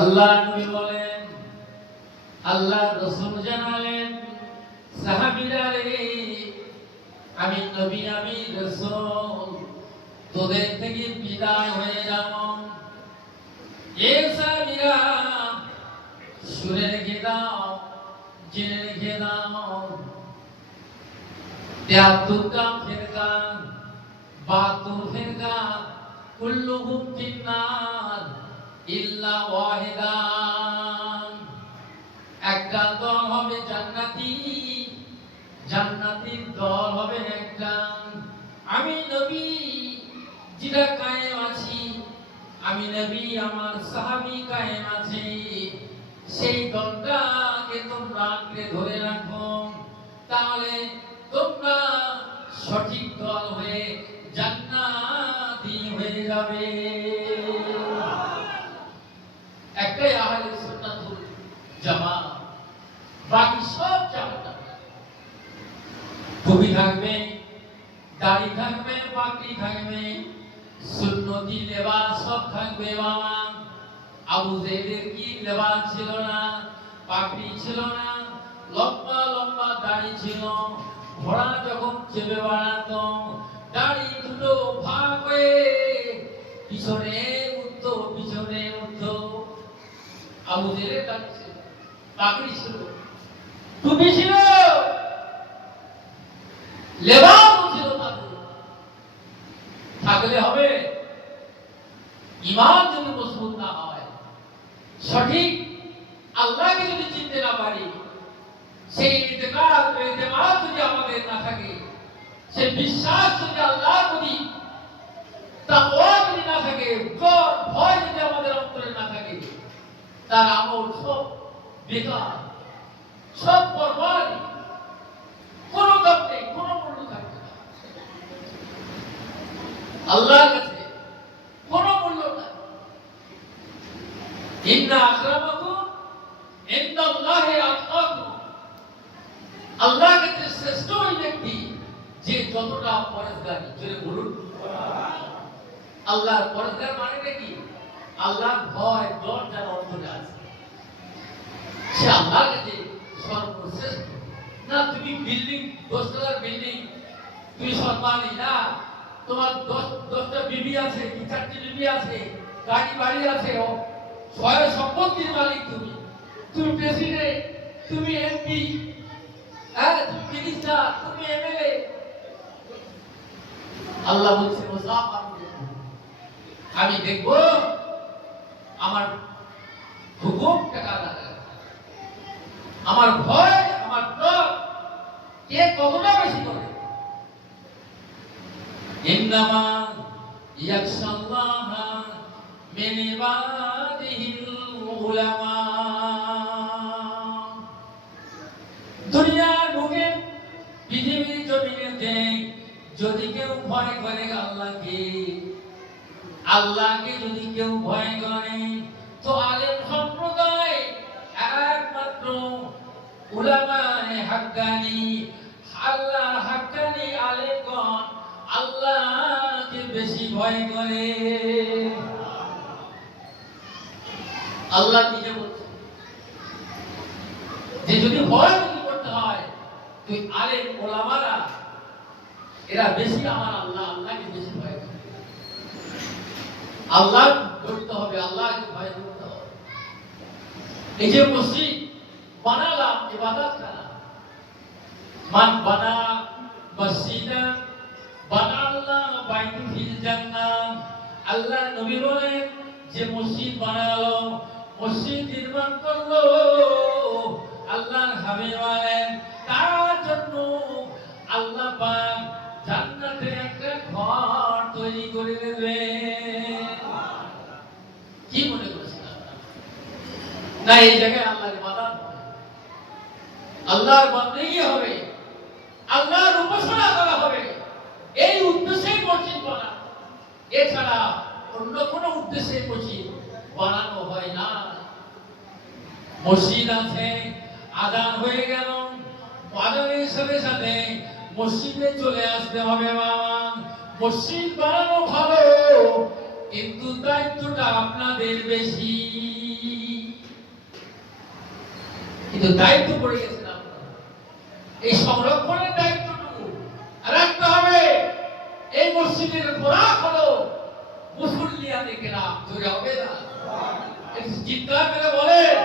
আল্লাহ নবী বলেন, আল্লাহ রাসূল জানালেন, সাহাবীরা রে, আমি নবী, আমি রাসূল তোদের থেকে বিদায় হয়ে যাব। এ সাহাবীরা শুনে রেখে দাও, জেনে রেখে দাও, 73টা ফিরকা, 72 ফিরকা, কুল্লুহুম ফিন্নার ইল্লা ওয়াহিদা। একটা দল হবে জান্নাতি, জান্নাতির দল হবে একটা। আমি নবী যেটা কায়েম আছি, আমি নবী আমার সাহাবী কায়েম আছে, সেই দলটাকে তোমরা আঁকড়ে ধরে রাখো, তাহলে তোমরা সঠিক দল হয়ে জান্নাতি হয়ে যাবে। একটাই আহলে সুন্নাতুল জামাত, বাকি সব জামাত। টুপি থাকবে, দাড়ি থাকবে, পাগড়ি থাকবে, সুন্নতি লেবাস সব থাকবে। বাবা আবু যায়েদের কি লেবাস ছিল না, পাগড়ি ছিল না, লম্বা লম্বা দাড়ি ছিল। ঘোড়া যখন চেপে বেড়াতো, দাড়ি দুটো ভাগ হয়ে পিছনে উঠতো, পিছনে উঠতো। আবু যায়েদের দাড়ি ছিল, পাগড়ি ছিল, টুপি ছিল, লেবাস ছিল। থাকলে হবে, ঈমান যদি মজবুত না হয়, সঠিক আল্লাহকে যদি চিনতে না পারি, সেই ইতিকাদ ইতিমাদ যদি আমাদের না থাকে, সেই বিশ্বাস যদি আল্লাহর প্রতি তাকওয়া যদি না থাকে, ভয় যদি আমাদের অন্তরে না থাকে, তার আমল সব বেকার, সব বরবাদ, কোনো দাম নেই, কোনো মূল্য থাকবে না আল্লাহর কাছে, কোনো মূল্য নাই। ইন্না আকরামাকুম ইনদাল্লাহি আতকাকুম। আল্লাহর কাছে শ্রেষ্ঠ ওই ব্যক্তি যে যতটা পরহেজগার। জোরে বলুন আল্লাহর পরহেজগার মানে কি? আল্লাহর ভয়, ডর যার অন্তরে আছে, সে আল্লাহর কাছে সর্বশ্রেষ্ঠ। না তুমি বিল্ডিং, 10 তলার বিল্ডিং, তুমি সম্মানী না, তোমার 10টা বিবি আছে, 4টি বিবি আছে, গাড়ি বাড়ি আছে, সয় সম্পত্তির মালিক তুমি, তুমি প্রেসিডেন্ট, তুমি এমপি, তুমি মিনিস্টার, তুমি এমএলএ। আল্লাহ বলছে আমি দেখব আমার হুকুম টাকা লাগে, আমার ভয়, আমার ডর কে কতটা বেশি করে। ইন্নামা ইয়াখশাল্লাহা মিন ইবাদিহিল উলামা। দুনিয়ার বুকে, পৃথিবীর জমিনেতে যদি কেউ ভয় করে আল্লাহকে, আল্লাহকে যদি কেউ ভয় করে, তো আলেম সম্প্রদায়, একমাত্র উলামায়ে হাক্কানি, আল্লাহর হাক্কানি আলেমগণ আল্লাহকে বেশি ভয় করে। আল্লাহ নিজে বলছেন যে যদি ভয় করতে হয়, তুই আলেম ওলামারা এরা বেশি আমার আল্লাহ, আল্লাহকে বেশি ভয় করে। আল্লাহ করতে হবে, আল্লাহকে ভয় করতে হবে। এই যে মসজিদ বানালাম, ইবাদত করা, মান বানা মসজিদা বানা আল্লাহ বাইতু ফিল জান্নাহ। আল্লাহ নবী বলেন যে মসজিদ বানালো, মসজিদ নির্মাণ করলো, আল্লাহর হাবিব বলেন তার জন্য আল্লাহ পাক জান্নাতে একটা ঘর তৈরি করে দেবে। কি মনে করছেন না এই জায়গায় আল্লাহর ইবাদত, আল্লাহর বান্দেগি হবে, আল্লাহর উপাসনা করা হবে, এই উদ্দেশ্যেই মসজিদ বানানো, এছাড়া অন্য কোনো উদ্দেশ্যে মসজিদ বানানো হয় না। মসজিদ আছে, আযান হয়ে গেল, আযানের সাথে সাথে মসজিদে চলে আসতে হবে। বাবা মসজিদ বানানো ভালো, কিন্তু দায়িত্বটা আপনাদের বেশি। কিন্তু দায়িত্ব পড়ে গেছেন আপনারা। এই সংরক্ষণের দায়িত্বটুকু রাখতে হবে। এই মসজিদের খোরাক হলো মুসল্লিয়ানে কেরাম। জোরে হবে না? একটু চিৎকার করে বলেন।